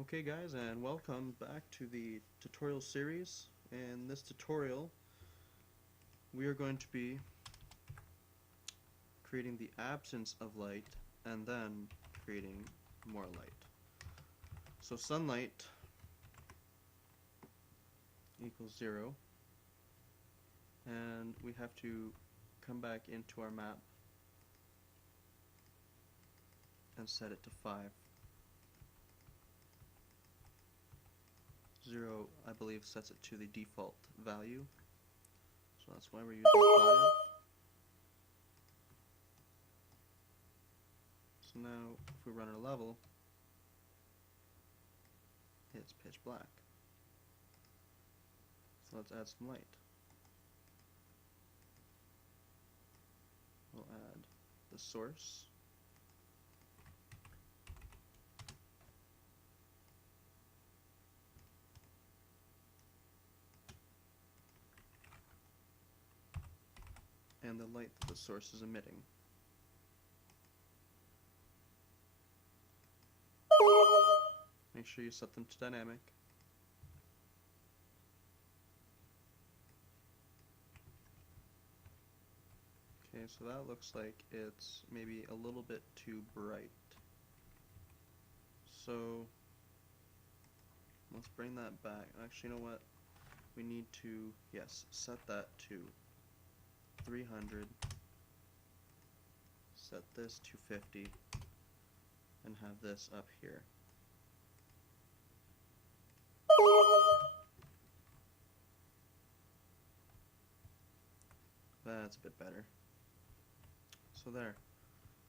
Okay guys, and welcome back to the tutorial series. In this tutorial we are going to be creating the absence of light and then creating more light. So sunlight equals 0, and we have to come back into our map and set it to 5. 0, I believe, sets it to the default value, so that's why we're using 5. So now if we run our level, it's pitch black. So let's add some light. We'll add the source, and the light that the source is emitting. Make sure you set them to dynamic. Okay, so that looks like it's maybe a little bit too bright. So let's bring that back. Actually, you know what? We need to, yes, set that to 300. Set this to 50 and have this up here. That's a bit better. So there.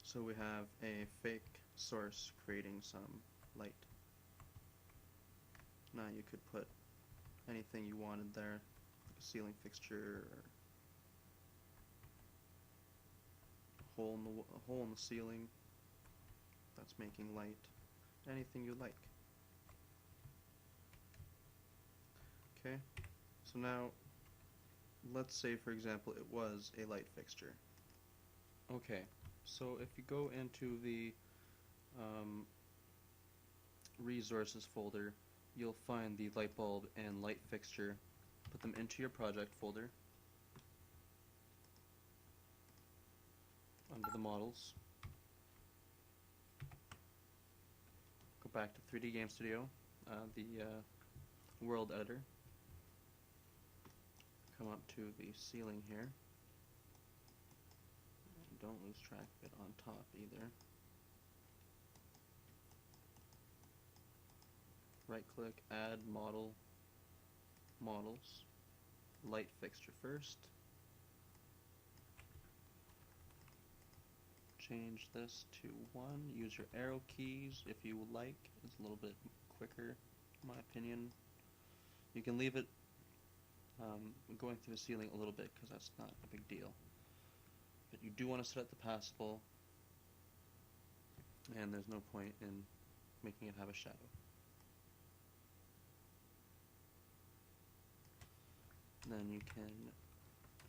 So we have a fake source creating some light. Now you could put anything you wanted there, like a ceiling fixture or a hole in the ceiling that's making light. Anything you like. Okay, so now let's say, for example, it was a light fixture. Okay, so if you go into the resources folder, you'll find the light bulb and light fixture. Put them into your project folder under the models. Go back to 3DGamestudio, the world editor. Come up to the ceiling here. Don't lose track of it on top either. Right click, add model, models, light fixture first. Change this to 1. Use your arrow keys if you would like. It's a little bit quicker, in my opinion. You can leave it going through the ceiling a little bit because that's not a big deal. But you do want to set it to passable, and there's no point in making it have a shadow. Then you can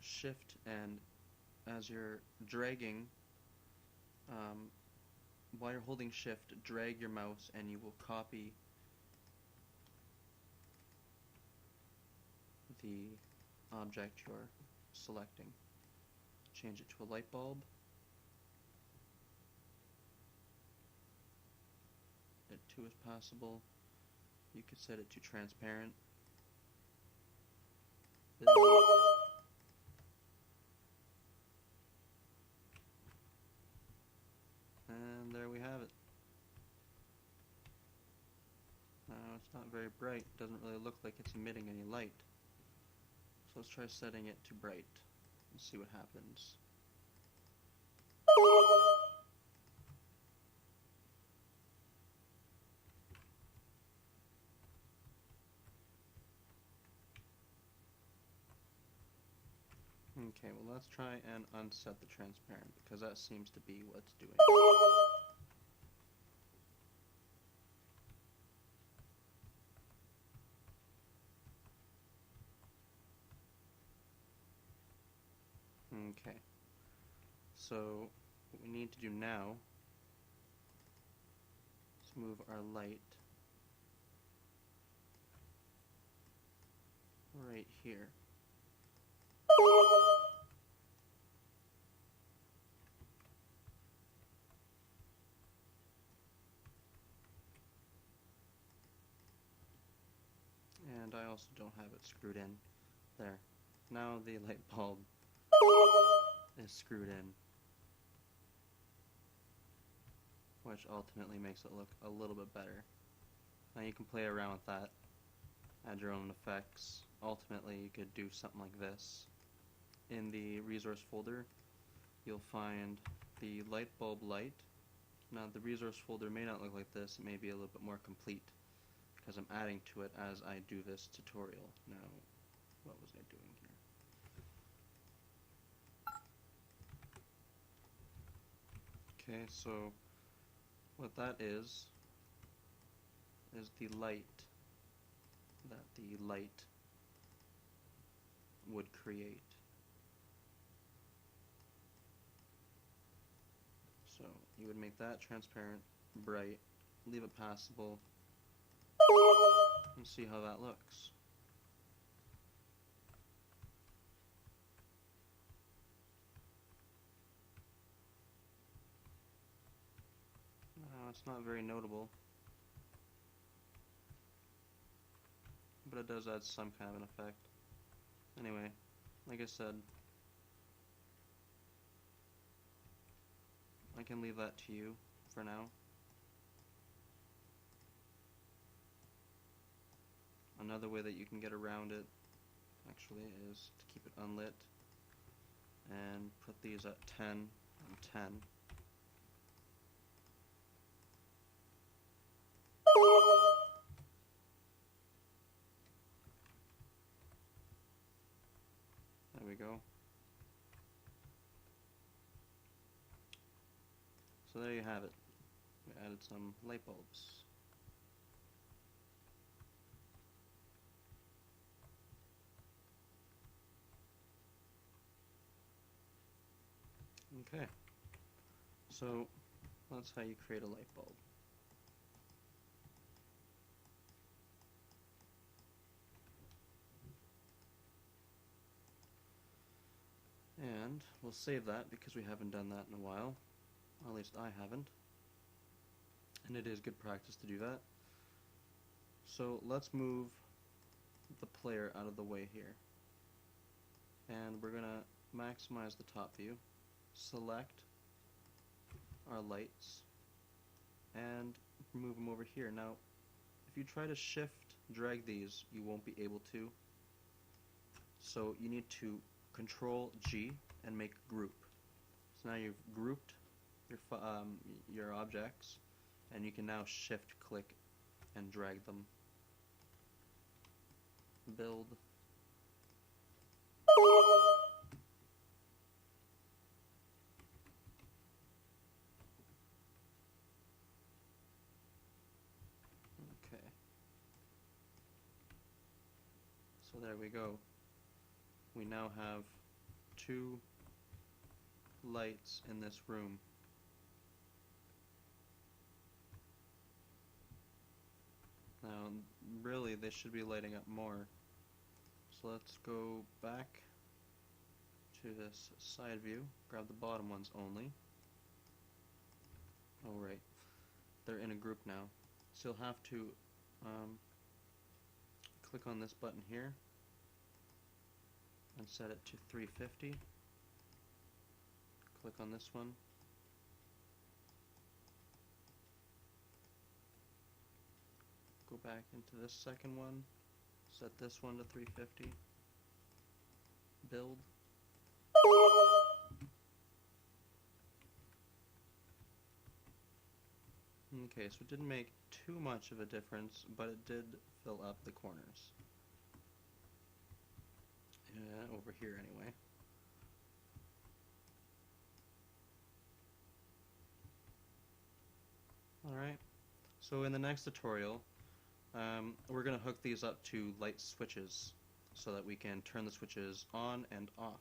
shift, and as you're dragging, while you're holding shift, drag your mouse and you will copy the object you're selecting. Change it to a light bulb. It too is possible. You could set it to transparent. And there we have it. Now it's not very bright. Doesn't really look like it's emitting any light. So let's try setting it to bright and see what happens. Okay, well let's try and unset the transparent, because that seems to be what's doing it. Okay, so what we need to do now is move our light right here. And I also don't have it screwed in. There. Now the light bulb is screwed in, which ultimately makes it look a little bit better. Now you can play around with that, add your own effects. Ultimately you could do something like this. In the resource folder you'll find the light bulb light. Now the resource folder may not look like this, it may be a little bit more complete because I'm adding to it as I do this tutorial. Now, what was I doing here? Okay, so what that is the light that the light would create. So you would make that transparent, bright, leave it passable, and see how that looks. It's not very notable, but it does add some kind of an effect. Anyway, like I said, I can leave that to you for now. Another way that you can get around it actually is to keep it unlit and put these at 10 and 10. There we go. So there you have it. We added some light bulbs. Okay, so that's how you create a light bulb. And we'll save that because we haven't done that in a while. At least I haven't. And it is good practice to do that. So let's move the player out of the way here. And we're going to maximize the top view. Select our lights and move them over here. Now, if you try to shift drag these, you won't be able to. So you need to Control G and make group. So now you've grouped your objects, and you can now shift click and drag them. Build. Okay. So there we go. We now have 2 lights in this room. Now, really, they should be lighting up more. So let's go back to this side view, grab the bottom ones only. Oh, right. They're in a group now. So you'll have to click on this button here and set it to 350. Click on this one. Go back into this second one. Set this one to 350. Build. Okay, so it didn't make too much of a difference, but it did fill up the corners. Over here anyway. Alright, so in the next tutorial, we're going to hook these up to light switches so that we can turn the switches on and off.